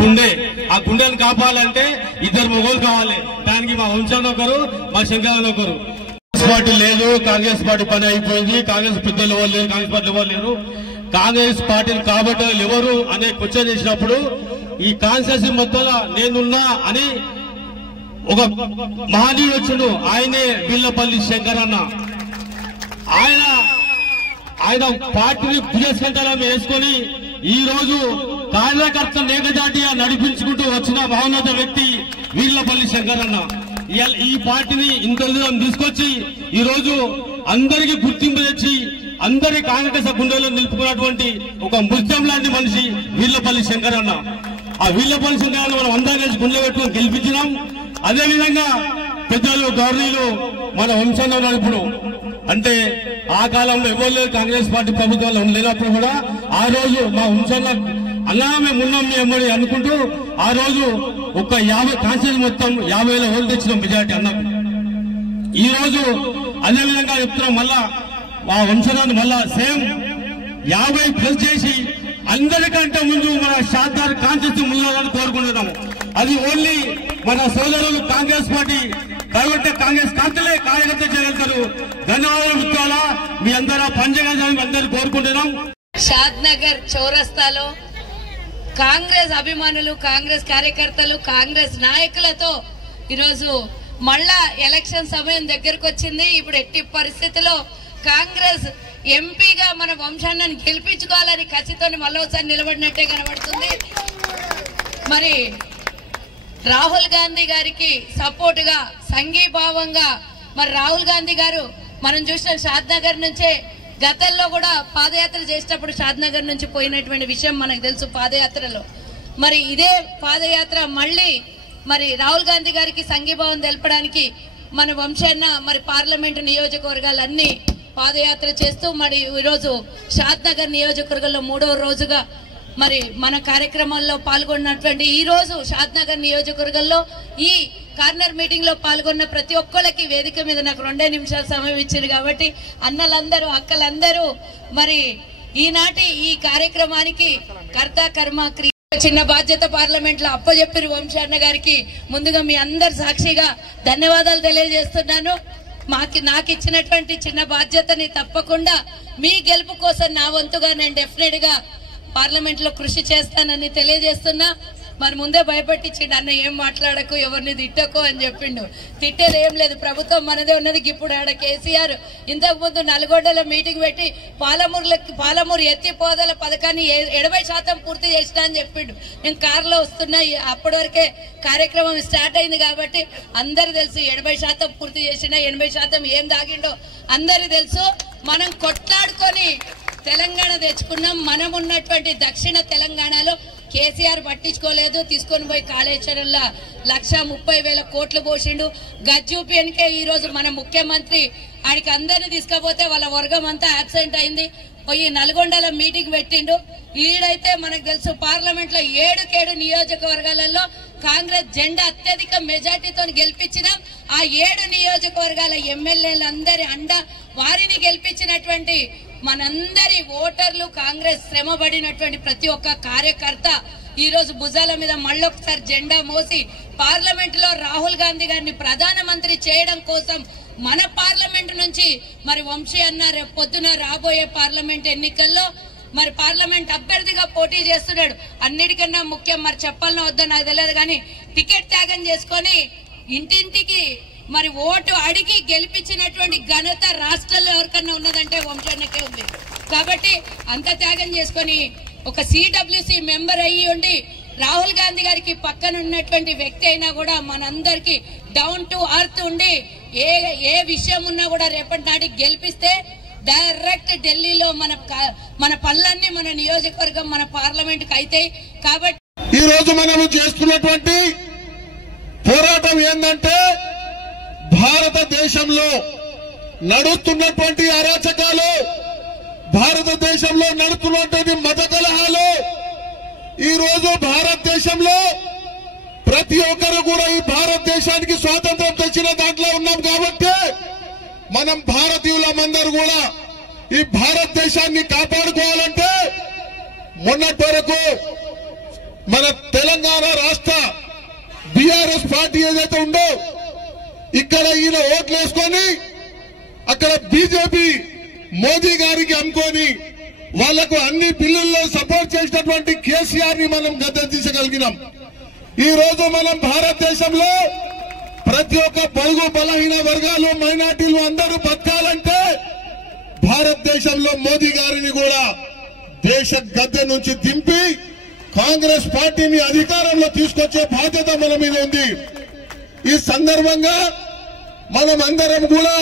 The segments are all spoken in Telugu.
గుండె ఆ గుండెను కాపాడాలంటే ఇద్దరు మొగోలు కావాలి. దానికి మా వంశంలో ఒకరు, మా శంకరలో ఒకరు. కాంగ్రెస్ పార్టీ లేదు, కాంగ్రెస్ పార్టీ పని అయిపోయింది, కాంగ్రెస్ పెద్దలు ఎవరు లేరు, కాంగ్రెస్ పార్టీ ఎవరు లేరు, కాంగ్రెస్ పార్టీని కాబట్టి ఎవరు అనే క్వశ్చన్ చేసినప్పుడు ఈ కాన్స్టిట్యూన్సీ మొత్తంలో నేనున్నా అని ఒక మహనీయుడు వచ్చిండు. ఆయనే బిల్లపల్లి శంకరన్న. ఆయన పార్టీని భుజస్కంఠాలను వేసుకొని ఈ రోజు కార్యకర్త నేగదాటిగా నడిపించుకుంటూ వచ్చిన మహోన్నత వ్యక్తి వీర్లపల్లి శంకరన్న. ఈ పార్టీని ఇంత దూరం తీసుకొచ్చి ఈ రోజు అందరికీ గుర్తింపు తెచ్చి అందరి కాంగ్రెస్ గుండెలో నిలుపుకున్నటువంటి ఒక ముత్యం లాంటి మనిషి వీర్లపల్లి శంకరన్న. ఆ వీర్లపల్లి శంకరన్న మనం అందరం కలిసి గుండె పెట్టుకుని గెలిపించినాం. అదేవిధంగా పెద్దలు గవర్నీలు మన వంశంలో నడుపుడు అంటే ఆ కాలంలో ఎవరు లేదు, కాంగ్రెస్ పార్టీ ప్రభుత్వంలో లేనప్పుడు కూడా ఆ రోజు మా వంశంలో అలా మేము ఉన్నాం ఎమ్మడి అనుకుంటూ ఆ రోజు ఒక 50 కాన్స్టిట్యూన్సీ మొత్తం 50,000 ఓట్లు తెచ్చిన మెజార్టీ అన్నాం. ఈ రోజు అదేవిధంగా చెప్తున్నాం, మళ్ళా మా వంశనాన్ని మళ్ళా సేమ్ 50+ చేసి అందరికంటే ముందు మన షాద్దార్ కాన్స్టిట్యూన్సీ ముందు కోరుకుంటున్నాము. అది ఓన్లీ మన సోదరులు కాంగ్రెస్ పార్టీ కాబట్టి కాంగ్రెస్ కాంతలే కార్యకర్త చేయగలుగుతారు. ధన్యవాదాలు మిత్రులారా, మీ అందరూ పనిచేయాలని అందరూ కోరుకుంటున్నాం. షాద్ నగర్ చౌరస్తాలో కాంగ్రెస్ అభిమానులు, కాంగ్రెస్ కార్యకర్తలు, కాంగ్రెస్ నాయకులతో ఈరోజు మళ్ళా ఎలక్షన్ సమయం దగ్గరకు వచ్చింది. ఇప్పుడు ఎట్టి పరిస్థితిలో కాంగ్రెస్ ఎంపీగా మన వంశాన్ని గెలిపించుకోవాలని ఖచ్చితంగా మళ్ళీ ఒకసారి నిలబడినట్టే కనబడుతుంది. మరి రాహుల్ గాంధీ గారికి సపోర్ట్ గా సంఘీభావంగా మరి రాహుల్ గాంధీ గారు మనం చూసిన షాద్ నగర్ నుంచే గతంలో కూడా పాదయాత్ర చేసేటప్పుడు షాద్ నగర్ నుంచి పోయినటువంటి విషయం మనకు తెలుసు. పాదయాత్రలో మరి ఇదే పాదయాత్ర మళ్ళీ మరి రాహుల్ గాంధీ గారికి సంఘీభావం తెలపడానికి మన వంశన్న మరి పార్లమెంటు నియోజకవర్గాలన్నీ పాదయాత్ర చేస్తూ మరి ఈరోజు షాద్ నగర్ నియోజకవర్గంలో 3వ రోజుగా మరి మన కార్యక్రమాల్లో పాల్గొన్నటువంటి ఈ రోజు షాద్ నగర్ నియోజకవర్గంలో ఈ కార్నర్ మీటింగ్ లో పాల్గొన్న ప్రతి ఒక్కళ్ళకి వేదిక మీద నాకు 2 నిమిషాల సమయం ఇచ్చింది కాబట్టి అన్నలందరూ అక్కలందరూ మరి ఈనాటి ఈ కార్యక్రమానికి కర్త కర్మ క్రియ చిన్న బాధ్యత పార్లమెంట్ లో అప్పచెప్పిరు వంశన్న గారికి ముందుగా మీ అందరి సాక్షిగా ధన్యవాదాలు తెలియజేస్తున్నాను. నాకు ఇచ్చినటువంటి చిన్న బాధ్యతని తప్పకుండా మీ గెలుపు కోసం నా వంతుగా నేను డెఫినెట్ గా పార్లమెంట్ లో కృషి చేస్తానని తెలియజేస్తున్నా. మరి ముందే భయపెట్టించిండు, అన్న ఏం మాట్లాడకు, ఎవరిని తిట్టకు అని చెప్పిండు. తిట్టేది ఏం లేదు, ప్రభుత్వం మనదే ఉన్నది. ఇప్పుడు ఆడ కేసీఆర్ ఇంతకు ముందు నల్గొండలో మీటింగ్ పెట్టి పాలమూరు ఎత్తిపోదల పథకాన్ని 70% పూర్తి చేసినా అని చెప్పిండు. నేను కారులో వస్తున్నా, అప్పటి వరకే కార్యక్రమం స్టార్ట్ అయింది కాబట్టి అందరు తెలుసు 70% పూర్తి చేసిన, 80% ఏం దాగిండో అందరు తెలుసు. మనం కొట్లాడుకొని తెలంగాణ తెచ్చుకున్నాం. మనం ఉన్నటువంటి దక్షిణ తెలంగాణలో కేసీఆర్ పట్టించుకోలేదు. తీసుకొని పోయి కాళేశ్వరంలో 1,30,000 కోట్లు పోసిండు. గజ్జూపియన్కే ఈ రోజు మన ముఖ్యమంత్రి ఆడికి అందరినీ తీసుకపోతే వాళ్ళ వర్గం అంతా అబ్సెంట్ అయింది. పోయి నల్గొండలో మీటింగ్ పెట్టిండు. ఈడైతే మనకు తెలుసు పార్లమెంట్ లో 7 నియోజకవర్గాలలో కాంగ్రెస్ జెండా అత్యధిక మెజార్టీతో గెలిపించినాం. ఆ 7 నియోజకవర్గాల ఎమ్మెల్యేలందరి అండ వారిని గెలిపించినటువంటి మనందరి ఓటర్లు, కాంగ్రెస్ శ్రమపడినటువంటి ప్రతి ఒక్క కార్యకర్త ఈ రోజు భుజాల మీద మళ్ళొకసారి జెండా మోసి పార్లమెంట్ లో రాహుల్ గాంధీ గారిని ప్రధానమంత్రి చేయడం కోసం మన పార్లమెంట్ నుంచి మరి వంశీ అన్న రేపు పొద్దున రాబోయే పార్లమెంట్ ఎన్నికల్లో మరి పార్లమెంట్ అభ్యర్థిగా పోటీ చేస్తున్నాడు. అన్నిటికన్నా ముఖ్యం మరి చెప్పాలనో వద్దో నాకు తెలియదు కానీ టికెట్ త్యాగం చేసుకొని ఇంటింటికి మరి ఓటు అడిగి గెలిపించినటువంటి ఘనత రాష్ట్రంలో ఎవరికన్నా ఉన్నదంటే వంశన్నకే ఉంది. కాబట్టి అంత త్యాగం చేసుకొని ఒక CWC మెంబర్ అయ్యి ఉండి రాహుల్ గాంధీ గారికి పక్కన ఉన్నటువంటి వ్యక్తి అయినా కూడా మనందరికి డౌన్ టు అర్త్ ఉండి ఏ విషయం ఉన్నా కూడా రేపటి నాటికి గెలిపిస్తే డైరెక్ట్ ఢిల్లీలో మన పనులన్నీ మన నియోజకవర్గం మన పార్లమెంట్ కి అయితాయి. కాబట్టి ఈ రోజు మనము చేస్తున్నటువంటి పోరాటం ఏంటంటే భారతదేశంలో నడుస్తున్నటువంటి అరాచకాలు, భారతదేశంలో నడుస్తున్నటువంటి మత కలహాలు, ఈ రోజు భారతదేశంలో ప్రతి ఒక్కరు కూడా ఈ భారతదేశానికి స్వాతంత్రం తెచ్చిన దాంట్లో ఉన్నాం కాబట్టి మనం భారతీయులమందరూ కూడా ఈ భారతదేశాన్ని కాపాడుకోవాలంటే మొన్నటి వరకు మన తెలంగాణ రాష్ట్ర బీఆర్ఎస్ పార్టీ ఏదైతే ఉందో ఇక్కడ ఈయన ఓట్లు వేసుకొని అక్కడ బీజేపీ మోదీ గారికి అమ్ముకొని వాళ్లకు అన్ని బిల్లుల్లో సపోర్ట్ చేసినటువంటి కేసీఆర్ ని మనం గద్దె తీసగలిగినాం. ఈ రోజు మనం భారతదేశంలో ప్రతి ఒక్క బడుగు బలహీన వర్గాలు మైనార్టీలు అందరూ బతకాలంటే భారతదేశంలో మోదీ గారిని కూడా దేశ గద్దె నుంచి దింపి కాంగ్రెస్ పార్టీని అధికారంలో తీసుకొచ్చే బాధ్యత మన మీద ఉంది. ఈ సందర్భంగా మనం అందరం కూడా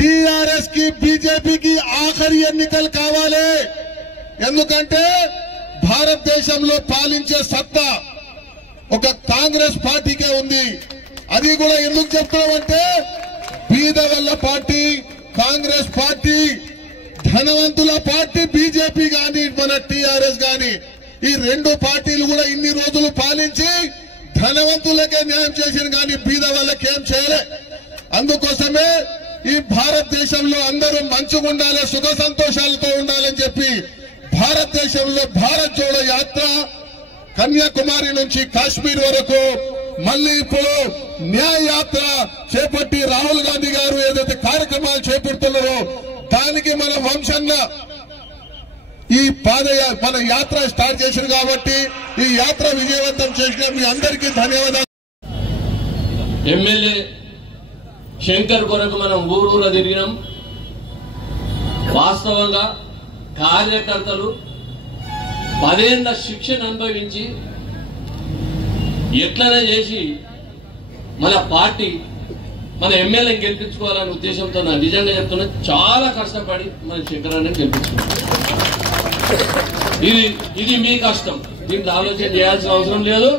టీఆర్ఎస్ కి బీజేపీకి ఆఖరి ఎన్నికలు కావాలి. ఎందుకంటే భారతదేశంలో పాలించే సత్తా ఒక కాంగ్రెస్ పార్టీకే ఉంది. అది కూడా ఎందుకు చెప్తున్నామంటే బీదవల్ల పార్టీ కాంగ్రెస్ పార్టీ, ధనవంతుల పార్టీ బీజేపీ గాని మన టీఆర్ఎస్ గాని, ఈ రెండు పార్టీలు కూడా ఇన్ని రోజులు పాలించి ధనవంతులకే న్యాయం చేసిన కానీ బీద వాళ్ళకి ఏం చేయలే. అందుకోసమే ఈ భారతదేశంలో అందరూ మంచిగా ఉండాలి, సుఖ సంతోషాలతో ఉండాలని చెప్పి భారతదేశంలో భారత్ జోడో యాత్ర కన్యాకుమారి నుంచి కాశ్మీర్ వరకు, మళ్ళీ ఇప్పుడు న్యాయ యాత్ర చేపట్టి రాహుల్ గాంధీ గారు ఏదైతే కార్యక్రమాలు చేపడుతున్నారో దానికి మన వంశన్న ఈ మన యాత్ర స్టార్ట్ చేశారు కాబట్టి ఈ యాత్ర విజయవంతం చేసిన మీ అందరికీ ధన్యవాదాలు. ఎమ్మెల్యే శంకర్ కొరకు మనం ఊరూర తిరిగినాం. వాస్తవంగా కార్యకర్తలు 10 ఏళ్ల శిక్షణ అనుభవించి ఎట్లనే చేసి మన పార్టీ మన ఎమ్మెల్యేని గెలిపించుకోవాలనే ఉద్దేశంతో నా నిజంగా చెప్తున్నా చాలా కష్టపడి మన శంకరాన్ని గెలిపించుకున్నాం. ఇది మీ కష్టం, దీంట్లో ఆలోచన చేయాల్సిన అవసరం లేదు.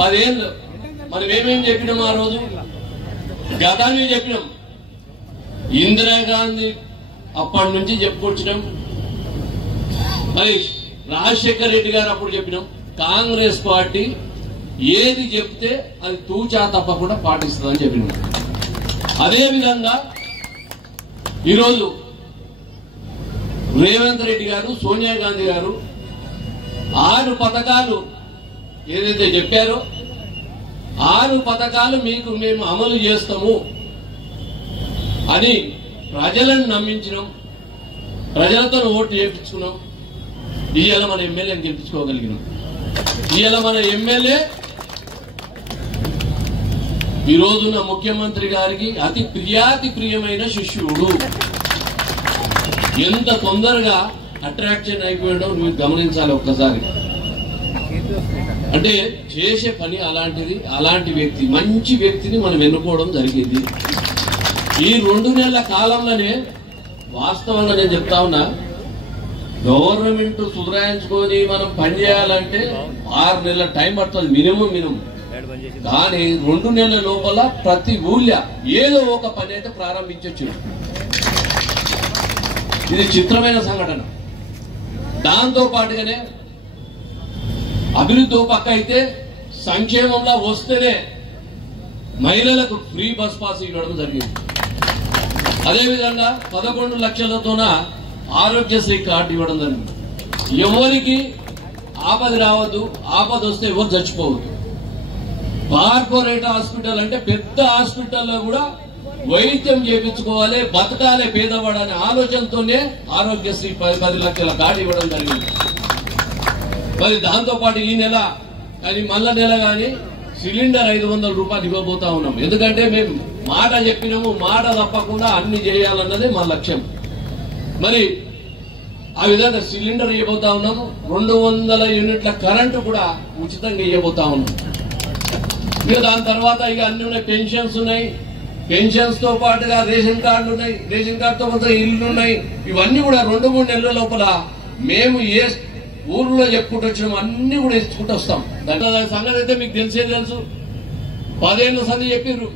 10 ఏళ్ళు మనం ఏమేమి చెప్పినాం ఆ రోజు, గతాన్ని చెప్పినాం. ఇందిరాగాంధీ అప్పటి నుంచి చెప్పుకొచ్చినాం. మరి రాజశేఖర్ రెడ్డి గారు అప్పుడు చెప్పినాం. కాంగ్రెస్ పార్టీ ఏది చెప్తే అది తూచా తప్పకుండా పాటిస్తుందని చెప్పినాం. అదేవిధంగా ఈరోజు రేవంత్ రెడ్డి గారు, సోనియా గాంధీ గారు 6 పథకాలు ఏదైతే చెప్పారో 6 పథకాలు మీకు మేము అమలు చేస్తాము అని ప్రజలను నమ్మించినాం. ప్రజలతో ఓట్లు చేయించుకున్నాం. ఇవాళ మన ఎమ్మెల్యేని గెలిపించుకోగలిగినాం. ఇవాళ మన ఎమ్మెల్యే ఈ రోజున ముఖ్యమంత్రి గారికి అతి ప్రియమైన శిష్యుడు. ఎంత తొందరగా అట్రాక్షన్ అయిపోయాడో మీరు గమనించాలి ఒక్కసారి. అంటే చేసే పని అలాంటిది. అలాంటి వ్యక్తి, మంచి వ్యక్తిని మనం ఎన్నుకోవడం జరిగింది. ఈ 2 నెలల కాలంలోనే వాస్తవంగా నేను చెప్తా ఉన్నా, గవర్నమెంట్ సుధరాయించుకొని మనం పనిచేయాలంటే 6 నెలల టైం పడుతుంది మినిమం. కానీ 2 నెలల లోపల ప్రతి ఊళ్ళో ఏదో ఒక పని అయితే ప్రారంభించవచ్చు. ఇది చిత్రమైన సంఘటన. దాంతో పాటుగానే అభివృద్ధి పక్క అయితే సంక్షేమంలో వస్తేనే మహిళలకు ఫ్రీ బస్ పాస్ ఇవ్వడం జరిగింది. అదేవిధంగా 11 లక్షలతోన ఆరోగ్యశ్రీ కార్డు ఇవ్వడం జరిగింది. ఎవరికి ఆపద రావద్దు, ఆపద వస్తే ఎవరు చచ్చిపోవద్దు. కార్పొరేట్ హాస్పిటల్ అంటే పెద్ద హాస్పిటల్లో కూడా వైద్యం చేయించుకోవాలి, బతకాలి పేదవాడు అనే ఆలోచనతోనే ఆరోగ్యశ్రీ 10 లక్షల కార్డు ఇవ్వడం జరిగింది. మరి దాంతో పాటు ఈ నెల కానీ మళ్ళా నెల కానీ సిలిండర్ 500 రూపాయలు ఇవ్వబోతా ఉన్నాం. ఎందుకంటే మేము మాట చెప్పినాము, మాట తప్పకుండా అన్ని చేయాలన్నదే మా లక్ష్యం. మరి ఆ విధంగా సిలిండర్ ఇవ్వబోతా ఉన్నాము. 200 యూనిట్ల కరెంటు కూడా ఉచితంగా ఇవ్వబోతా ఉన్నాం. ఇక దాని తర్వాత ఇక అన్ని ఉన్నాయి, పెన్షన్స్ ఉన్నాయి, పెన్షన్స్ తో పాటుగా రేషన్ కార్డులు ఉన్నాయి, రేషన్ కార్డుతో పాటు ఇల్లు ఉన్నాయి. ఇవన్నీ కూడా 2-3 నెలల లోపల మేము ఏ ఊర్లో చెప్పుకుంటూ వచ్చినాం అన్ని కూడా ఇచ్చుకుంటూ వస్తాం. దాని సంగతి అయితే మీకు తెలుసు. 10 ఏళ్ళ సంది చెప్పిర్రు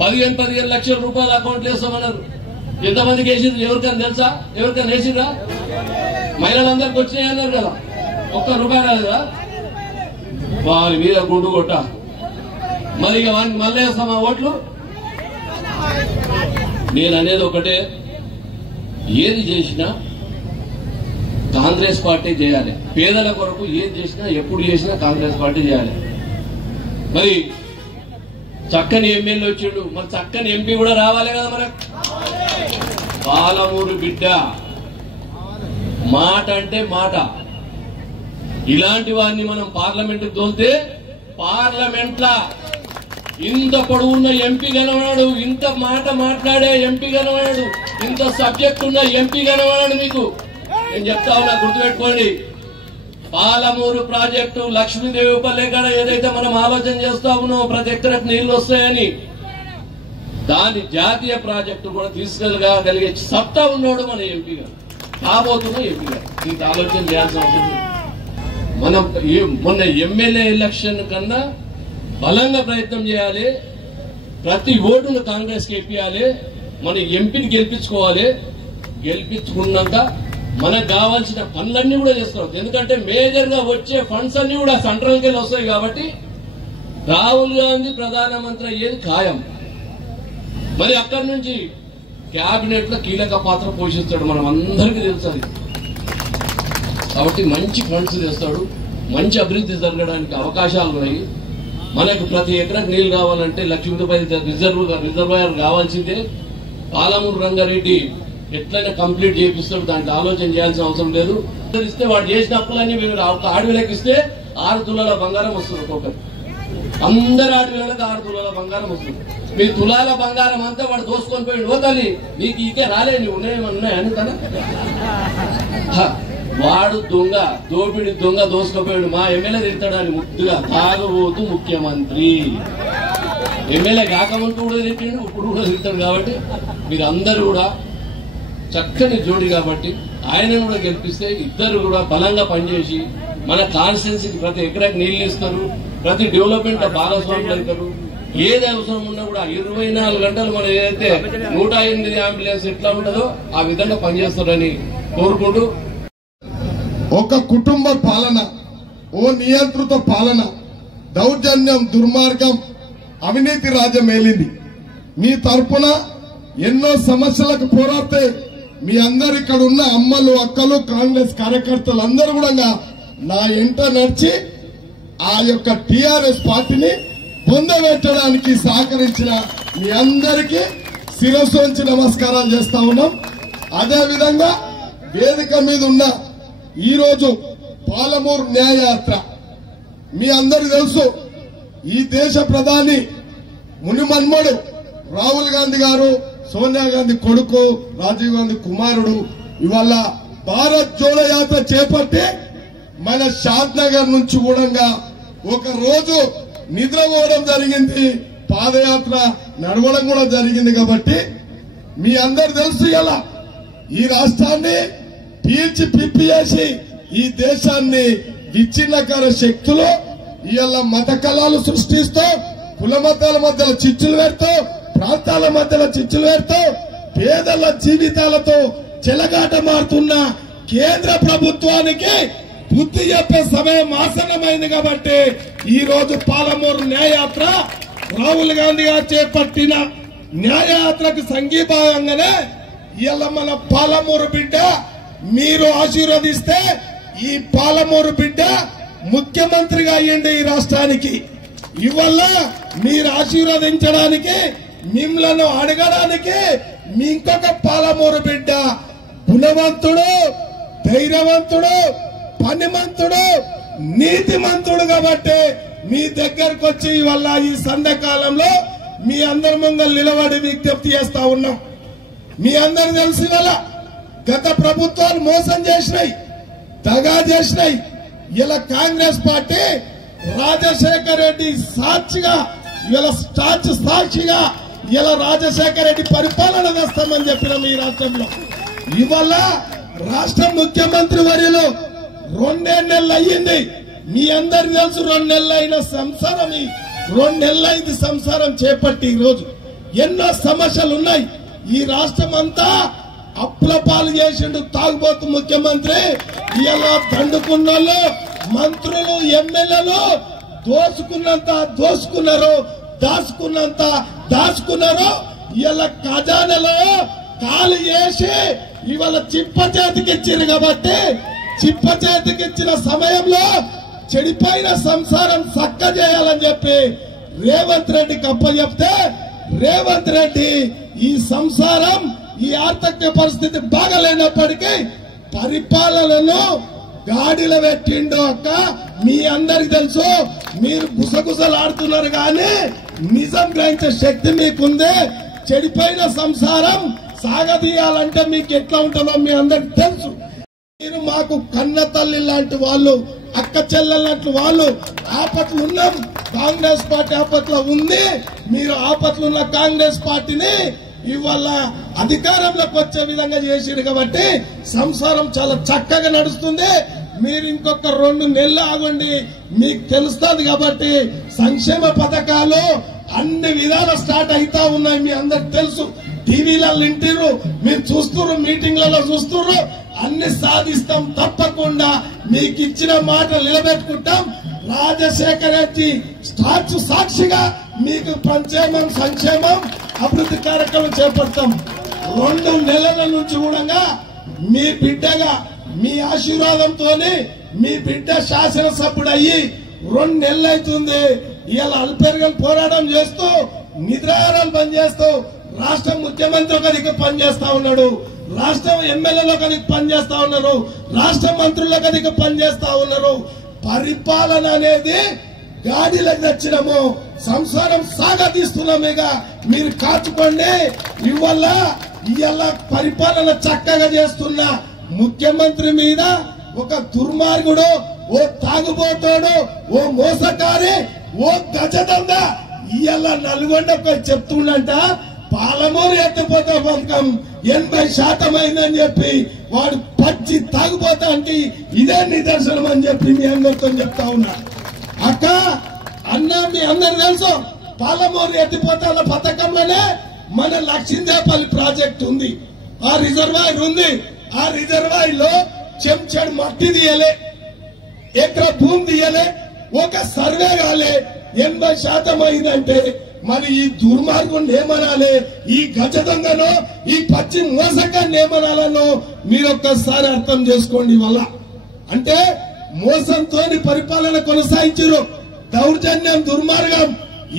15 లక్షల రూపాయలు అకౌంట్లు వేస్తామన్నారు. ఎంతమందికి వేసిర్రు ఎవరికైనా తెలుసా? ఎవరికైనా వేసిర్రా? మహిళలందరికి వచ్చినాయి అన్నారు కదా, ₹1 రాలేదా? వారి మీద గుండు కొట్ట. మరి ఇక వానికి మళ్ళీ వేస్తామా ఓట్లు? నేను అనేది ఒకటే, ఏది చేసినా కాంగ్రెస్ పార్టీ చేయాలి. పేదల కొరకు ఏది చేసినా ఎప్పుడు చేసినా కాంగ్రెస్ పార్టీ చేయాలి. మరి చక్కని ఎమ్మెల్యే వచ్చిండు, మరి చక్కని ఎంపీ కూడా రావాలి కదా. మనకు పాలమూరు బిడ్డ మాట అంటే మాట. ఇలాంటి వారిని మనం పార్లమెంట్కి తోలితే పార్లమెంట్లా ఇంత పొడవున్న ఎంపీ కనవాడు, ఇంత మాట మాట్లాడే ఎంపీ కనవాడు, ఇంత సబ్జెక్ట్ ఉన్న ఎంపీ కనవాడు. మీకు నేను చెప్తా ఉన్నా, గుర్తుపెట్టుకోండి. పాలమూరు ప్రాజెక్టు లక్ష్మీదేవి పల్లె కాడ ఏదైతే మనం ఆలోచన చేస్తా ఉన్నాం ప్రతి ఎకరకు నీళ్లు వస్తాయని, దాని జాతీయ ప్రాజెక్టు కూడా తీసుకెళ్ళగలిగే సత్తా ఉన్నాడు మన ఎంపీగా, కాబోతున్న ఎంపీగా. దీనికి ఆలోచన చేయాల్సిన అవసరం లేదు. మనం మొన్న ఎమ్మెల్యే ఎలక్షన్ కన్నా బలంగా ప్రయత్నం చేయాలి. ప్రతి ఓటును కాంగ్రెస్ కి ఇప్పించాలి. మన ఎంపీని గెలిపించుకోవాలి. గెలిపించుకున్నాక మనకు కావాల్సిన పనులన్నీ కూడా చేసుకోవచ్చు. ఎందుకంటే మేజర్ గా వచ్చే ఫండ్స్ అన్ని కూడా సెంట్రల్ కి వస్తాయి కాబట్టి రాహుల్ గాంధీ ప్రధానమంత్రి అయ్యేది ఖాయం. మరి అక్కడి నుంచి క్యాబినెట్ లో కీలక పాత్ర పోషిస్తాడు, మనం అందరికీ తెలుసు. కాబట్టి మంచి ఫండ్స్ తెస్తాడు, మంచి అభివృద్ధి జరగడానికి అవకాశాలు ఉన్నాయి. మనకు ప్రతి ఎకరకు నీళ్లు కావాలంటే లక్ష్మీపతి రిజర్వాయర్ కావాల్సిందే. పాలమూరు రంగారెడ్డి ఎట్లయినా కంప్లీట్ చేపిస్తాడు, దాంట్లో ఆలోచన చేయాల్సిన అవసరం లేదు. ఇస్తే వాడు చేసిన అప్పులన్నీ ఆడవిలకు ఇస్తే 6 తులాల బంగారం వస్తుంది ఒక్కొక్కరు. అందరు ఆడవిలకు 6 తులాల బంగారం వస్తుంది. మీ తులాల బంగారం అంతా వాడు దోసుకొని పోయి పోతాలి, నీకు ఇకే రాలే, నీవు ఉన్నాయని కదా. వాడు దొంగ, దోపిడి దొంగ దోసుకుపోయాడు. మా ఎమ్మెల్యే తిడతాడని ముద్దుగా తాగబోతూ ముఖ్యమంత్రి. ఎమ్మెల్యే కాకముందు కూడా తిట్టాడు, ఇప్పుడు కూడా తిడతాడు. కాబట్టి మీరందరూ కూడా చక్కని జోడి కాబట్టి ఆయనను కూడా గెలిపిస్తే ఇద్దరు కూడా బలంగా పనిచేసి మన కాన్స్టిట్యున్సీకి ప్రతి ఎకరాకి నీళ్లు ఇస్తారు, ప్రతి డెవలప్మెంట్ భాగస్వాములు అవుతారు. ఏది అవసరం ఉన్నా కూడా 24 గంటలు మనం ఏదైతే 108 అంబులెన్స్ ఎట్లా ఉంటుందో ఆ విధంగా పనిచేస్తారని కోరుకుంటూ, ఒక కుటుంబ పాలన, ఓ నియంత్రిత పాలన, దౌర్జన్యం, దుర్మార్గం, అవినీతి రాజ్యం మేలింది. మీ తరపున ఎన్నో సమస్యలకు పోరాడితే మీ అందరు ఇక్కడ ఉన్న అమ్మలు, అక్కలు, కాంగ్రెస్ కార్యకర్తలు అందరూ కూడా నా ఎంట నడిచి ఆ యొక్క టీఆర్ఎస్ పార్టీని పొందబెట్టడానికి సహకరించిన మీ అందరికీ శిరస్సు వంచి నమస్కారాలు చేస్తా ఉన్నాం. అదేవిధంగా వేదిక మీద ఉన్న ఈరోజు పాలమూరు న్యాయయాత్ర మీ అందరికి తెలుసు. ఈ దేశ ప్రధాని మునిమన్మడు రాహుల్ గాంధీ గారు, సోనియా గాంధీ కొడుకు, రాజీవ్ గాంధీ కుమారుడు ఇవాళ భారత్ జోడో యాత్ర చేపట్టి మన షాద్ నగర్ నుంచి కూడా ఒక రోజు నిద్రపోవడం జరిగింది, పాదయాత్ర నడవడం కూడా జరిగింది. కాబట్టి మీ అందరు తెలుసు, ఇలా ఈ రాష్ట్రాన్ని పీల్చి పిప్పేసి ఈ దేశాన్ని విచ్ఛిన్నకర శక్తులు ఇవాళ మత కళాలు సృష్టిస్తూ, కుల మతాల మధ్యలో చిచ్చులు పెడుతూ, ప్రాంతాల మధ్యలో చిచ్చులు పెడుతూ, పేదల జీవితాలతో చెలగాట మారుతున్న కేంద్ర ప్రభుత్వానికి బుద్ధి చెప్పే సమయం ఆసన్నమైంది. కాబట్టి ఈ రోజు పాలమూరు న్యాయయాత్ర రాహుల్ గాంధీ గారు చేపట్టిన న్యాయయాత్రకు సంఘీభావంగానే ఇవాళ మన పాలమూరు బిడ్డ మీరు ఆశీర్వదిస్తే ఈ పాలమూరు బిడ్డ ముఖ్యమంత్రిగా అయ్యింది ఈ రాష్ట్రానికి. ఇవల్ల మీరు ఆశీర్వదించడానికి, మిమ్మల్ని అడగడానికి మీ ఇంకొక పాలమూరు బిడ్డ గుణవంతుడు, ధైర్యవంతుడు, పనిమంతుడు, నీతిమంతుడు. కాబట్టి మీ దగ్గరకు వచ్చి ఇవాళ ఈ సంధ్యకాలంలో మీ అందరి ముంగలు నిలబడి విజ్ఞప్తి చేస్తా ఉన్నాం. మీ అందరు తెలిసి ఇవాళ గత ప్రభుత్వాలు మోసం చేసినాయి, దగా చేసినాయి. ఇలా కాంగ్రెస్ పార్టీ రాజశేఖర రెడ్డి సాక్షిగా ఇలా సాక్షిగా ఇలా రాజశేఖర రెడ్డి పరిపాలన చేస్తామని చెప్పినాం ఈ రాష్ట్రంలో. ఇవాళ రాష్ట్ర ముఖ్యమంత్రి వర్యులు 2 నెలలు అయ్యింది. మీ అందరికి తెలుసు 2 నెలలు అయిన సంసారం, 2 నెలలు అయింది సంసారం చేపట్టి. ఈ రోజు ఎన్నో సమస్యలు ఉన్నాయి. ఈ రాష్ట్రం అంతా అప్పుల పాలు చేసిండు తాగుబోతు ముఖ్యమంత్రి. ఇలా దండుకున్నోళ్ళు మంత్రులు ఎమ్మెల్యేలు దోసుకున్నంత దోసుకున్నారు, దాచుకున్నంత దాచుకున్నారు. ఇలా ఖజానాలో కాలు వేసి ఇవాళ చిప్ప చేతికి ఇచ్చారు కాబట్టి చిప్ప చేతికి ఇచ్చిన సమయంలో చెడిపోయిన సంసారం చక్క చేయాలని చెప్పి రేవంత్ రెడ్డికి అప్పచెప్తే రేవంత్ రెడ్డి ఈ సంసారం ఈ ఆర్థిక పరిస్థితి బాగలేనప్పటికీ పరిపాలనను గాడిలో పెట్టిండు. అక్క మీ అందరికి తెలుసు, మీరు గుసగుసలాడుతున్నారు కానీ నిజం గ్రహించే శక్తి మీకుంది. చెడిపోయిన సంసారం సాగదీయాలంటే మీకు ఎట్లా ఉంటుందో మీ అందరికి తెలుసు. మీరు మాకు కన్న తల్లి లాంటి వాళ్ళు, అక్క చెల్లెలు లాంటి వాళ్ళు. ఆపట్లు ఉన్నాం, కాంగ్రెస్ పార్టీ ఆపట్లో ఉంది. మీరు ఆపట్లు ఉన్న కాంగ్రెస్ పార్టీని ఇవాళ అధికారంలోకి వచ్చే విధంగా చేసిరు కాబట్టి సంసారం చాలా చక్కగా నడుస్తుంది. మీరు ఇంకొక 2 నెలలు ఆగండి, మీకు తెలుస్తుంది. కాబట్టి సంక్షేమ పథకాలు అన్ని విధాలు స్టార్ట్ అవుతా ఉన్నాయి. మీ అందరికి తెలుసు, టీవీలలో వింటారు, మీరు చూస్తున్నారు, మీటింగ్లలో చూస్తున్నారు. అన్ని సాధిస్తాం తప్పకుండా. మీకు ఇచ్చిన మాట నిలబెట్టుకుంటాం. రాజశేఖర రెడ్డి సాక్షిగా మీకు పంచేమం సంక్షేమం అభివృద్ధి కార్యక్రమం చేపడతాం. 2 నెలల నుంచి కూడా మీ బిడ్డగా మీ ఆశీర్వాదంతో మీ బిడ్డ శాసనసభ్యుడు అయ్యి 2 నెలలు అవుతుంది. ఇవాళ అల్పేరుగా పోరాటం చేస్తూ నిద్రాహారాలు బంద్ చేస్తూ రాష్ట్ర ముఖ్యమంత్రి ఒక దిక్కు పనిచేస్తా ఉన్నాడు, రాష్ట్ర ఎమ్మెల్యేలు ఒక దిక్కు పనిచేస్తా ఉన్నారు, రాష్ట్ర మంత్రులు ఒక దిక్కు పనిచేస్తా ఉన్నారు. పరిపాలన అనేది గాడిలకు తెచ్చినాము, సంసారం సాగదీస్తున్నామేగా. మీరు కాచుకోండి. ఇవాళ పరిపాలన చక్కగా చేస్తున్న ముఖ్యమంత్రి మీద ఒక దుర్మార్గుడు, ఓ తాగుబోతాడు, ఓ మోసకారి, ఓ గజదంద ఇవాళ నల్గొండకు చెప్తుండంట పాలమూరు ఎత్తిపోతే పథకం 80% అయిందని చెప్పి వాడు పచ్చి తాగుపోతా అంటే ఇదే నిదర్శనం అని చెప్పి మీ అందరితో చెప్తా ఉన్నా. అక్క అన్న మీ అందరు తెలుసు, పాలమూరు ఎత్తిపోతాల పథకంలోనే మన లక్ష్మీదేపల్లి ప్రాజెక్ట్ ఉంది, ఆ రిజర్వాయర్ ఉంది. ఆ రిజర్వాయర్ లో చెంచాడు మట్టి తీయలే, ఎకరా భూమి తీయలే, ఒక సర్వే కాలే. 80% అయిందంటే మరి ఈ దుర్మార్గుని ఏమనాలి, ఈ గజ దొంగను, ఈ పచ్చి మోసకాన్ని ఏమనాలనో మీరు ఒక్కసారి అర్థం చేసుకోండి. వల్ల అంటే మోసంతో పరిపాలన కొనసాగించారు, దౌర్జన్యం, దుర్మార్గం.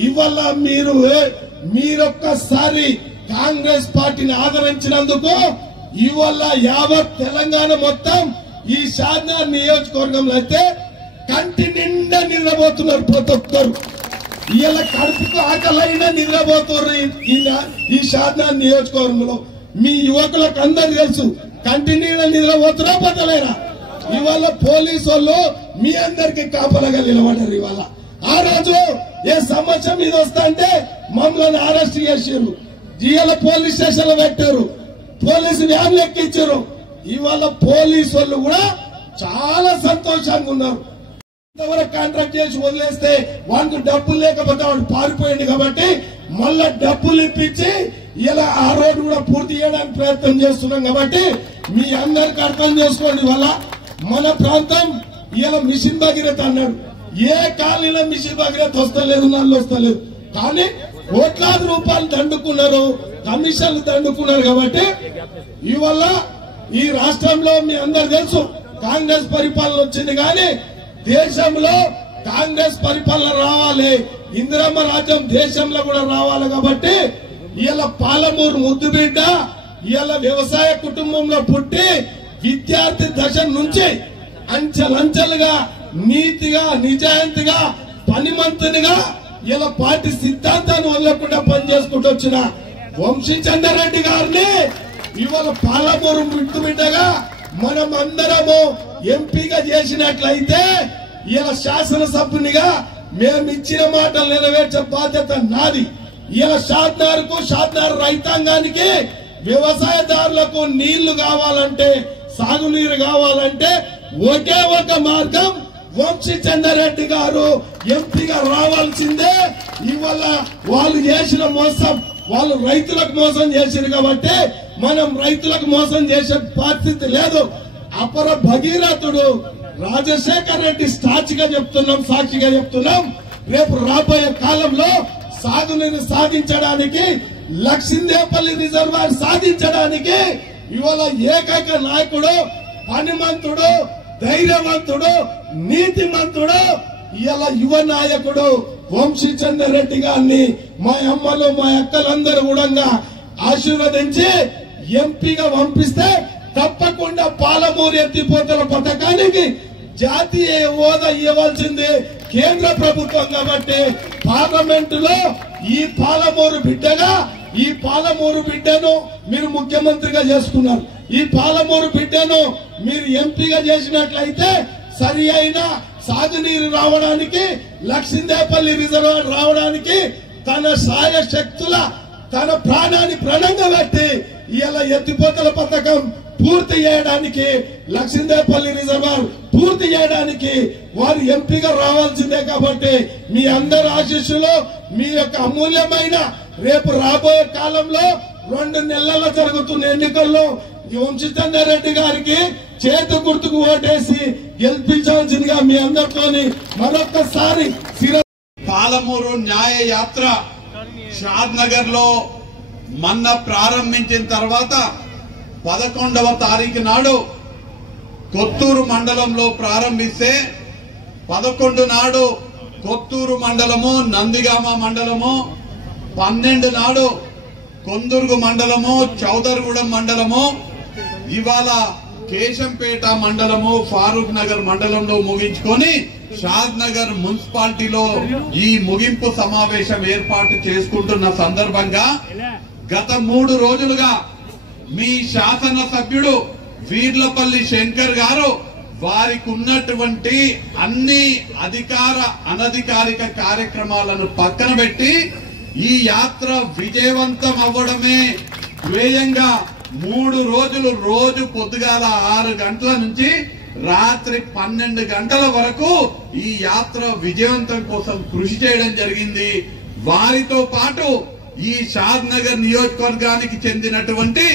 ఇవాళ మీరొక్కసారి కాంగ్రెస్ పార్టీని ఆదరించినందుకు ఇవాళ యావత్ తెలంగాణ మొత్తం ఈ షాద్నగర్ నియోజకవర్గంలో అయితే కంటి నిండా నిద్రపోతున్నారు ప్రతి ఒక్కరు. ఇవాళ కడుపుకు ఆకలైనా నిద్రపోతున్నారు ఈ షాద్నగర్ నియోజకవర్గంలో. మీ యువకులకు అందరు తెలుసు, కంటి నిండా నిద్రపోతున్నా పోతలేరా. ఇవాళ పోలీసు వాళ్ళు మీ అందరికి కాపలాగా నిలబడ్డారు. ఇవాళ ఆ రోజు ఏ సమస్య మీద వస్తా అంటే మమ్మల్ని అరెస్ట్ చేసారు, ఇవాళ పోలీస్ స్టేషన్ లో పెట్టారు, పోలీసు వ్యాన్ ఎక్కించారు. ఇవాళ పోలీసు వాళ్ళు కూడా చాలా సంతోషంగా ఉన్నారు. ఇంతవరకు కాంట్రాక్ట్ చేసి వదిలేస్తే వానికి డబ్బులు లేకపోతే వాడు పారిపోయింది కాబట్టి మళ్ళా డబ్బులు ఇప్పించి ఇలా ఆ రోడ్డు కూడా పూర్తి చేయడానికి ప్రయత్నం చేస్తున్నాం. కాబట్టి మీ అందరికి అర్థం చేసుకోండి. వల్ల మన ప్రాంతం ఇలా మిషన్ భగీరథ అన్నాడు, ఏ కాలనీలో మిషన్ భగీరథ వస్తలేదు, నల్లు వస్తలేదు. కానీ కోట్లాది రూపాయలు దండుకున్నారు, కమిషన్లు దండుకున్నారు. కాబట్టి ఇవల్ల ఈ రాష్ట్రంలో మీ అందరు తెలుసు కాంగ్రెస్ పరిపాలన వచ్చింది, కానీ దేశంలో కాంగ్రెస్ పరిపాలన రావాలి, ఇందిరమ్మ రాజ్యం దేశంలో కూడా రావాలి. కాబట్టి ఇలా పాలమూరు ముద్దు బిడ్డ ఇలా వ్యవసాయ కుటుంబంలో పుట్టి విద్యార్థి దశ నుంచి అంచెలంచెలుగా నీతిగా నిజాయితీగా పనిమంతునిగా ఇలా పార్టీ సిద్ధాంతాన్ని వదలకుండా పనిచేసుకుంటూ వచ్చిన వంశీచంద్రారెడ్డి గారిని ఇవాళ పాలమూరు ముద్దు బిడ్డగా మనం అందరము ఎంపీగా చేసినట్లయితే ఇలా శాసనసభ్యునిగా మేము ఇచ్చిన మాటలు నెరవేర్చే బాధ్యత నాది. ఇలా షాద్నగర్ రైతాంగానికి వ్యవసాయదారులకు నీళ్లు కావాలంటే, సాగునీరు కావాలంటే ఒకే ఒక మార్గం, వంశీచంద్రారెడ్డి గారు ఎంపీగా రావాల్సిందే. ఇవాళ వాళ్ళు చేసిన మోసం, వాళ్ళు రైతులకు మోసం చేశారు కాబట్టి మనం రైతులకు మోసం చేసే పరిస్థితి లేదు. అపర భగీరథుడు రాజశేఖర్ రెడ్డి సాక్షిగా చెప్తున్నాం, రేపు రాబోయే కాలంలో సాగునీరు సాధించడానికి, లక్ష్మీదేవపల్లి రిజర్వాయర్ సాధించడానికి ఇవాళ ఏకైక నాయకుడు, పనిమంతుడు, ధైర్యవంతుడు, నీతిమంతుడు, ఇలా యువ నాయకుడు వంశీచంద్రారెడ్డి గారిని మా అమ్మలు మా అక్కలందరూ కూడా ఆశీర్వదించి ఎంపీగా పంపిస్తే తప్పకుండా పాలమూరు ఎత్తిపోతల పథకానికి జాతీయ హోదా ఇవ్వాల్సింది కేంద్ర ప్రభుత్వం కాబట్టి పార్లమెంటులో ఈ పాలమూరు బిడ్డను మీరు ముఖ్యమంత్రిగా చేసుకున్నారు. ఈ పాలమూరు బిడ్డను మీరు ఎంపీగా చేసినట్లయితే సరి అయిన సాగునీరు రావడానికి, లక్ష్మీదేవపల్లి రిజర్వాయర్ రావడానికి తన సాయ శక్తుల తన ప్రాణాన్ని ప్రణంగా పెట్టి ఇలా ఎత్తిపోతల పథకం పూర్తి చేయడానికి, లక్ష్మీదేవపల్లి రిజర్వాయర్ పూర్తి చేయడానికి వారు ఎంపీగా రావాల్సిందే. కాబట్టి మీ అందరి ఆశీస్సులు, మీ యొక్క అమూల్యమైన రేపు రాబోయే కాలంలో 2 నెలల్లో జరుగుతున్న ఎన్నికల్లో వంశీచంద్రారెడ్డి గారికి చేతు గుర్తుకు ఓటేసి గెలిపించాల్సిందిగా మీ అందరితోని మరొకసారి పాలమూరు న్యాయ యాత్ర షాద్నగర్ లో మొన్న ప్రారంభించిన తర్వాత 11వ తారీఖు నాడు కొత్తూరు మండలంలో ప్రారంభిస్తే 11 నాడు కొత్తూరు మండలము, నందిగామ మండలము, 12 నాడు కొందుర్గు మండలము, చౌదర్గూడెం మండలము, ఇవాళ కేశంపేట మండలము, ఫారూక్ నగర్ మండలంలో ముగించుకొని షాద్నగర్ మున్సిపాలిటీలో ఈ ముగింపు సమావేశం ఏర్పాటు చేసుకుంటున్న సందర్భంగా గత 3 రోజులుగా మీ శాసనసభ్యుడు వీర్లపల్లి శంకర్ గారు వారికి ఉన్నటువంటి అన్ని అధికార అనధికారిక కార్యక్రమాలను పక్కన పెట్టి ఈ యాత్ర విజయవంతం అవ్వడమే ధ్యేయంగా 3 రోజులు రోజు పొద్దుగాల 6 గంటల నుంచి రాత్రి 12 గంటల వరకు ఈ యాత్ర విజయవంతం కోసం కృషి చేయడం జరిగింది. వారితో పాటు ఈ షాద్నగర్ నియోజకవర్గానికి చెందినటువంటి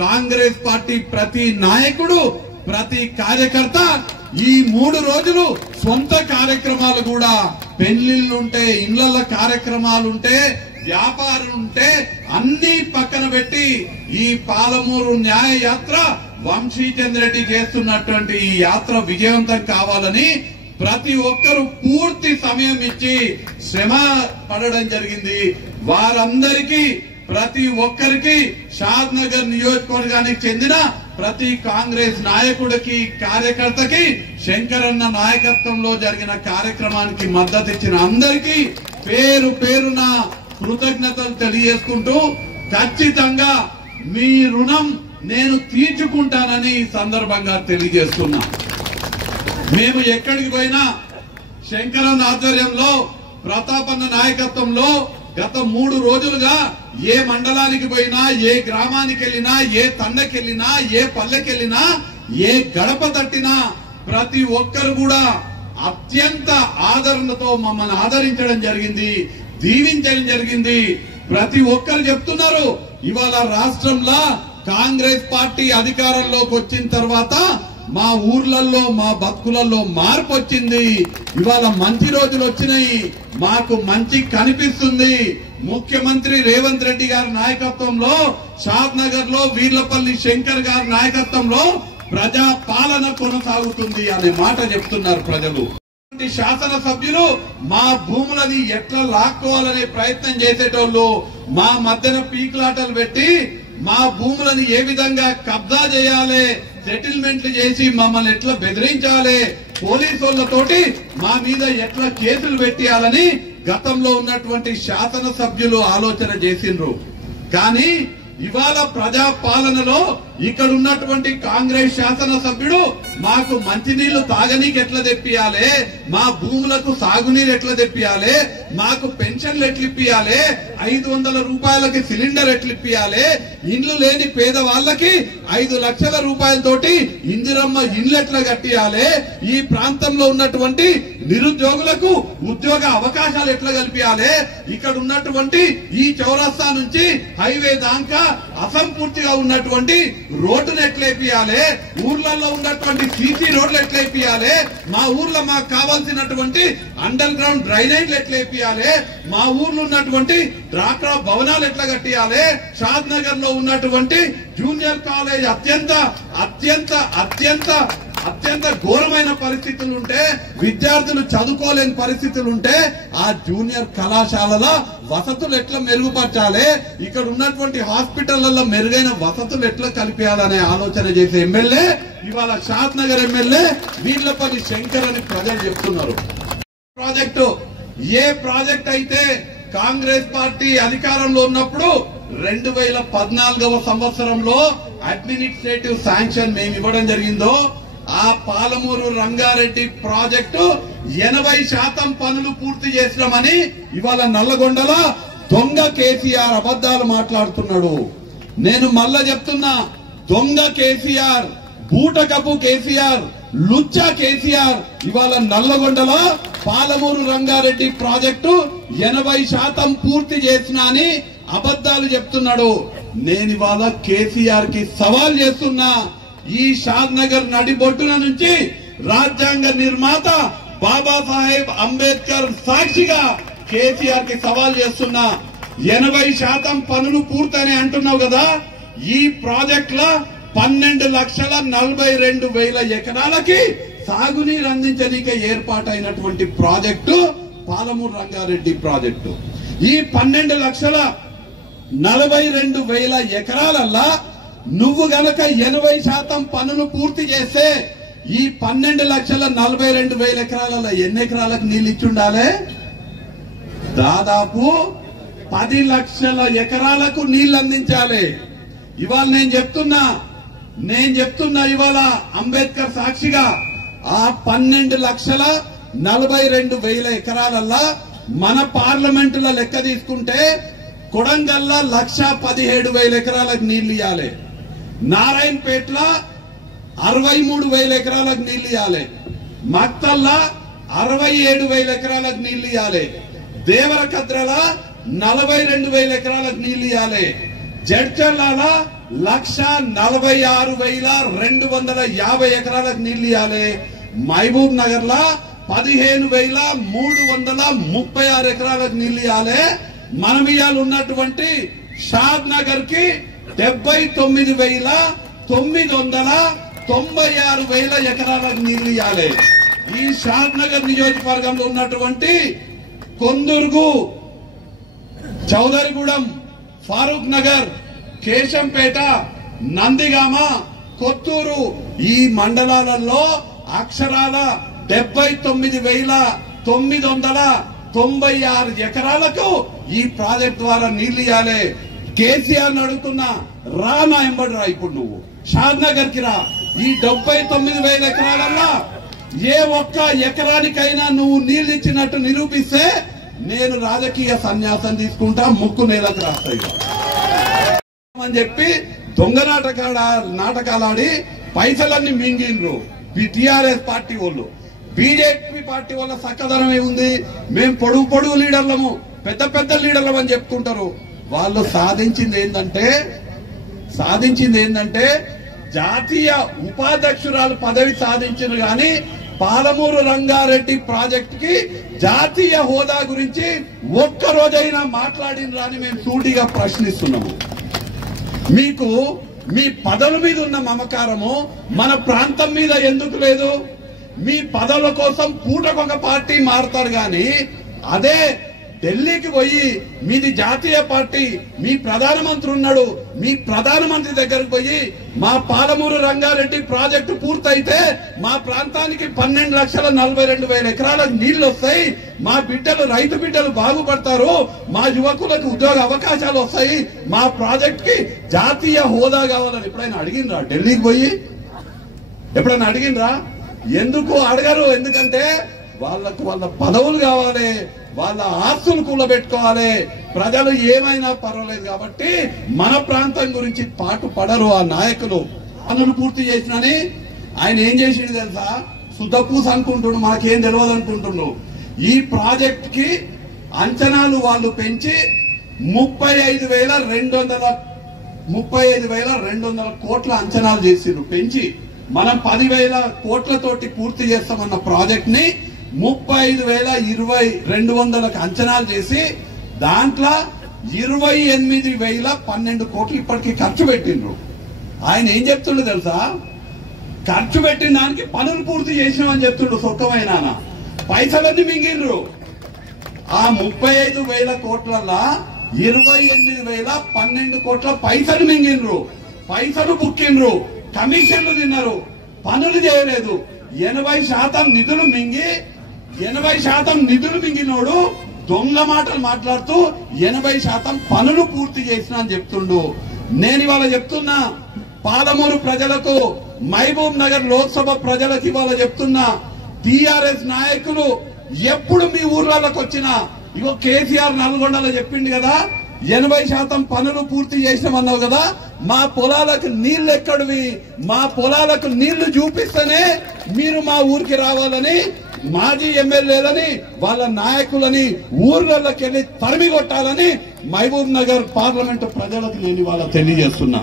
కాంగ్రెస్ పార్టీ ప్రతి నాయకుడు, ప్రతి కార్యకర్త ఈ 3 రోజులు సొంత కార్యక్రమాలు కూడా, పెళ్లిళ్లుంటే, ఇళ్ల కార్యక్రమాలుంటే, వ్యాపారులుంటే అన్ని పక్కన పెట్టి ఈ పాలమూరు న్యాయ యాత్ర వంశీచంద్రెడ్డి చేస్తున్నటువంటి ఈ యాత్ర విజయవంతం కావాలని ప్రతి ఒక్కరూ పూర్తి సమయం ఇచ్చి శ్రమ పడడం జరిగింది. వారందరికీ, ప్రతి ఒక్కరికి, షాద్నగర్ నియోజకవర్గానికి చెందిన ప్రతి కాంగ్రెస్ నాయకుడికి, కార్యకర్తకి, శంకరన్న నాయకత్వంలో జరిగిన కార్యక్రమానికి మద్దతు ఇచ్చిన అందరికీ పేరు పేరున కృతజ్ఞతలు తెలియజేసుకుంటూ ఖచ్చితంగా మీ రుణం నేను తీర్చుకుంటానని ఈ సందర్భంగా తెలియజేస్తున్నా. మేము ఎక్కడికి పోయినా శంకరన్న ఆధ్వర్యంలో, ప్రతాపన్న నాయకత్వంలో గత 3 రోజులుగా ఏ మండలానికి పోయినా, ఏ గ్రామానికి వెళ్ళినా, ఏ తండకి వెళ్ళినా, ఏ పల్లెకి వెళ్ళినా, ఏ గడప తట్టినా ప్రతి ఒక్కరు కూడా అత్యంత ఆదరణతో మమ్మల్ని ఆదరించడం జరిగింది, దీవించడం జరిగింది. ప్రతి ఒక్కరు చెప్తున్నారు ఇవాళ రాష్ట్రంలో కాంగ్రెస్ పార్టీ అధికారంలోకి వచ్చిన తర్వాత మా ఊర్లలో, మా బతుకులలో మార్పు వచ్చింది. ఇవాళ మంచి రోజులు వచ్చినాయి, మాకు మంచి కనిపిస్తుంది. ముఖ్యమంత్రి రేవంత్ రెడ్డి గారి నాయకత్వంలో, షాద్నగర్ లో వీర్లపల్లి శంకర్ గారి నాయకత్వంలో ప్రజా పాలన కొనసాగుతుంది అనే మాట చెప్తున్నారు ప్రజలు. శాసనసభ్యులు మా భూములని ఎట్లా లాక్కోవాలనే ప్రయత్నం చేసేటోళ్ళు మా మధ్యన పీకులాటలు పెట్టి మా భూములను ఏ విధంగా కబ్జా చేయాలి, సెటిల్మెంట్లు చేసి మమ్మల్ని ఎట్లా బెదిరించాలి, పోలీసులతోటి మా మీద ఎట్లా కేసులు పెట్టాలని గతంలో ఉన్నటువంటి శాసనసభ్యులు ఆలోచన చేసిండ్రు. కానీ ఇవాళ ప్రజా పాలనలో ఇక్కడ ఉన్నటువంటి కాంగ్రెస్ శాసనసభ్యుడు మాకు మంచినీళ్లు తాగనీకి ఎట్లా తెప్పియాలి, మా భూములకు సాగునీరు ఎట్లా తెప్పియాలి, మాకు పెన్షన్లు ఎట్లా ఇప్పియాలి, 500 రూపాయలకి సిలిండర్ ఎట్లా ఇప్పియాలి, ఇండ్లు లేని పేదవాళ్లకి 5 లక్షల రూపాయలతోటి ఇందిరమ్మ ఇండ్లు ఎట్లా కట్టియాలి, ఈ ప్రాంతంలో ఉన్నటువంటి నిరుద్యోగులకు ఉద్యోగ అవకాశాలు ఎట్లా కల్పించాలి, ఇక్కడ ఉన్నటువంటి ఈ చౌరస్తా నుంచి హైవే దాకా అసంపూర్తిగా ఉన్నటువంటి రోడ్డును ఎట్లేపియాలి, ఊర్లలో ఉన్నటువంటి సీసీ రోడ్లు ఎట్లేపియాలి, మా ఊర్లో మాకు కావాల్సినటువంటి అండర్ గ్రౌండ్ డ్రైనేజ్లు ఎట్లేపియాలి, మా ఊర్లో ఉన్నటువంటి డ్వాక్రా భవనాలు ఎట్లా కట్టియాలి, షాద్ నగర్ లో ఉన్నటువంటి జూనియర్ కాలేజ్ అత్యంత అత్యంత అత్యంత అత్యంత ఘోరమైన పరిస్థితులు ఉంటే, విద్యార్థులు చదువుకోలేని పరిస్థితులు ఉంటే ఆ జూనియర్ కళాశాలల వసతులు ఎట్లా మెరుగుపరచాలి, ఇక్కడ ఉన్నటువంటి హాస్పిటళ్లలో మెరుగైన వసతులు ఎట్లా కల్పించాలనే ఆలోచన చేసే ఎమ్మెల్యే ఇవాళ షాద్ నగర్ ఎమ్మెల్యే వీర్లపల్లి శంకర్ అని ప్రజలు చెప్తున్నారు. ప్రాజెక్టు ఏ ప్రాజెక్ట్ అయితే కాంగ్రెస్ పార్టీ అధికారంలో ఉన్నప్పుడు 2014వ సంవత్సరంలో అడ్మినిస్ట్రేటివ్ శాంక్షన్ మేము ఇవ్వడం జరిగిందో, ఆ పాలమూరు రంగారెడ్డి ప్రాజెక్టు 80% పనులు పూర్తి చేసినామని ఇవాళ నల్లగొండల దొంగ కేసీఆర్ అబద్దాలు మాట్లాడుతున్నాడు. నేను మళ్ళా చెప్తున్నా, దొంగ కేసీఆర్, బూటకపు కేసీఆర్, లుచ్చా కేసీఆర్ ఇవాళ నల్లగొండల పాలమూరు రంగారెడ్డి ప్రాజెక్టు 80% పూర్తి చేసినా అని అబద్దాలు చెప్తున్నాడు. నేను ఇవాళ కేసీఆర్ కి సవాల్ చేస్తున్నా, ఈ షాద్ నగర్ నడిబొట్టున నుంచి రాజ్యాంగ నిర్మాత బాబాసాహెబ్ అంబేద్కర్ సాక్షిగా కేసీఆర్ కి సవాల్ చేస్తున్నా, 80% పనులు పూర్తని అంటున్నావు కదా, ఈ ప్రాజెక్ట్ ల 12,42,000 ఎకరాలకి సాగునీరు అందించడానికి ఏర్పాటైనటువంటి ప్రాజెక్టు పాలమూరు రంగారెడ్డి ప్రాజెక్టు. ఈ 12,42,000 ఎకరాలల్లా నువ్వు గనక 80% పనులు పూర్తి చేస్తే ఈ 12,42,000 ఎకరాలలో ఎన్ని ఎకరాలకు నీళ్లు ఇచ్చుండాలి? దాదాపు 10 లక్షల ఎకరాలకు నీళ్లు అందించాలి. ఇవాళ నేను చెప్తున్నా ఇవాళ అంబేద్కర్ సాక్షిగా ఆ 12,42,000 ఎకరాలల్లా మన పార్లమెంటులో లెక్క తీసుకుంటే కొడంగల్లా 1,17,000 ఎకరాలకు నీళ్లు ఇవ్వాలి, నారాయణపేటలో 63,000 ఎకరాలకు నీళ్లు ఇవ్వాలి, మక్తల్లా 67,000 ఎకరాలకు నీళ్లు ఇవ్వాలి, దేవరకద్రల 42,000 ఎకరాలకు నీళ్లు ఇవ్వాలి, జడ్చర్ల 1,46,250 ఎకరాలకు నీళ్లు ఇవ్వాలి, మహబూబ్ నగర్ లా 15,336 ఎకరాలకు నీళ్లు ఇవ్వాలి. మనం ఇవాళ ఉన్నటువంటి షాద్ నగర్ కి 79,996 ఎకరాలకు నీళ్లు ఇవ్వాలి. ఈ షాద్ నగర్ నియోజకవర్గంలో ఉన్నటువంటి కొందుర్గు, చౌదరిగూడెం, ఫారూక్ నగర్, కేశంపేట, నందిగామ, కొత్తూరు ఈ మండలాలలో అక్షరాల 79,996 ఎకరాలకు ఈ ప్రాజెక్ట్ ద్వారా నీళ్లు ఇవ్వాలి. కేసీఆర్ అడుగుతున్నా, రా నా ఎంబడి రా, ఇప్పుడు నువ్వు షాద్ నగర్ కి రా. ఈ 79,000 ఎకరాలన్నా ఏ ఒక్క ఎకరానికైనా నువ్వు నీళ్లు ఇచ్చినట్టు నిరూపిస్తే నేను రాజకీయ సన్యాసం తీసుకుంటా, ముక్కు నేలకు రాస్తాయి అని చెప్పి దొంగ నాటకాలాడి పైసలన్నీ మింగిండ్రు టిఆర్ఎస్ పార్టీ వాళ్ళు. బీజేపీ పార్టీ వాళ్ళ సక్కదనం ఏముంది? మేము పొడుగు లీడర్లము, పెద్ద పెద్ద లీడర్లం అని చెప్పుకుంటారు. వాళ్ళు సాధించింది ఏంటంటే జాతీయ ఉపాధ్యక్షురాలు పదవి సాధించిన గాని పాలమూరు రంగారెడ్డి ప్రాజెక్ట్ కి జాతీయ హోదా గురించి ఒక్క రోజైనా మాట్లాడినరా అని మేము సూటిగా ప్రశ్నిస్తున్నాము. మీకు మీ పదవుల మీద ఉన్న మమకారము మన ప్రాంతం మీద ఎందుకు లేదు? మీ పదవుల కోసం పూటకొక పార్టీ మారుతారు గాని అదే ఢిల్లీకి పోయి మీది జాతీయ పార్టీ, మీ ప్రధానమంత్రి ఉన్నాడు, మీ ప్రధానమంత్రి దగ్గరకు పోయి మా పాలమూరు రంగారెడ్డి ప్రాజెక్టు పూర్తయితే మా ప్రాంతానికి 12,42,000 ఎకరాలకు నీళ్లు వస్తాయి, మా బిడ్డలు రైతు బిడ్డలు బాగుపడతారు, మా యువకులకు ఉద్యోగ అవకాశాలు వస్తాయి, మా ప్రాజెక్ట్ కి జాతీయ హోదా కావాలని ఎప్పుడైనా అడిగినరా? ఢిల్లీకి పోయి ఎప్పుడైనా అడిగినరా? ఎందుకు అడగరు? ఎందుకంటే వాళ్ళకు వాళ్ళ పదవులు కావాలి, వాళ్ళ ఆస్తులు కూలబెట్టుకోవాలి, ప్రజలు ఏమైనా పర్వాలేదు కాబట్టి మన ప్రాంతం గురించి పాటు పడరు ఆ నాయకులు. పనులు పూర్తి చేసినని ఆయన ఏం చేసిండు తెలుసా? సుద్దపూస అనుకుంటుండు, మనకేం తెలియదు అనుకుంటుండు. ఈ ప్రాజెక్ట్ కి అంచనాలు వాళ్ళు పెంచి 35,200 కోట్ల అంచనాలు చేసిండ్రు. పెంచి మనం 10,000 కోట్లతోటి పూర్తి చేస్తామన్న ప్రాజెక్ట్ ని 35,200 అంచనాలు చేసి దాంట్లో 28,012 కోట్లు ఇప్పటికీ ఖర్చు పెట్టిండ్రు. ఆయన ఏం చెప్తుండో తెలుసా? ఖర్చు పెట్టిన దానికి పనులు పూర్తి చేసినామని చెప్తుండ్రు. సొక్కమైన పైసలన్నీ మింగిండ్రు. ఆ 35,000 కోట్లల్లో 28,012 కోట్ల పైసలు మింగిండ్రు, పైసలు బుక్కిండ్రు, కమిషన్లు తిన్నారు, పనులు చేయలేదు. 80% నిధులు మింగి 80% నిధులు మింగినోడు దొంగ మాటలు మాట్లాడుతూ 80% పనులు పూర్తి చేసిన అని చెప్తుండు. నేను ఇవాళ చెప్తున్నా పాలమూరు ప్రజలకు, మహబూబ్ నగర్ లోక్సభ ప్రజలకు ఇవాళ చెప్తున్నా, టీఆర్ఎస్ నాయకులు ఎప్పుడు మీ ఊర్లలోకి వచ్చినా, ఇగో కేసీఆర్ నల్గొండలో చెప్పిండు కదా 80% పనులు పూర్తి చేసినామన్నావు కదా, మా పొలాలకు నీళ్లు ఎక్కడివి, మా పొలాలకు నీళ్లు చూపిస్తేనే మీరు మా ఊరికి రావాలని మాజీ ఎమ్మెల్యేలని వాళ్ళ నాయకులని ఊర్లలోకి వెళ్లి తరిమి కొట్టాలని మహబూబ్ నగర్ పార్లమెంటు ప్రజలకు నేను ఇవాళ తెలియజేస్తున్నా.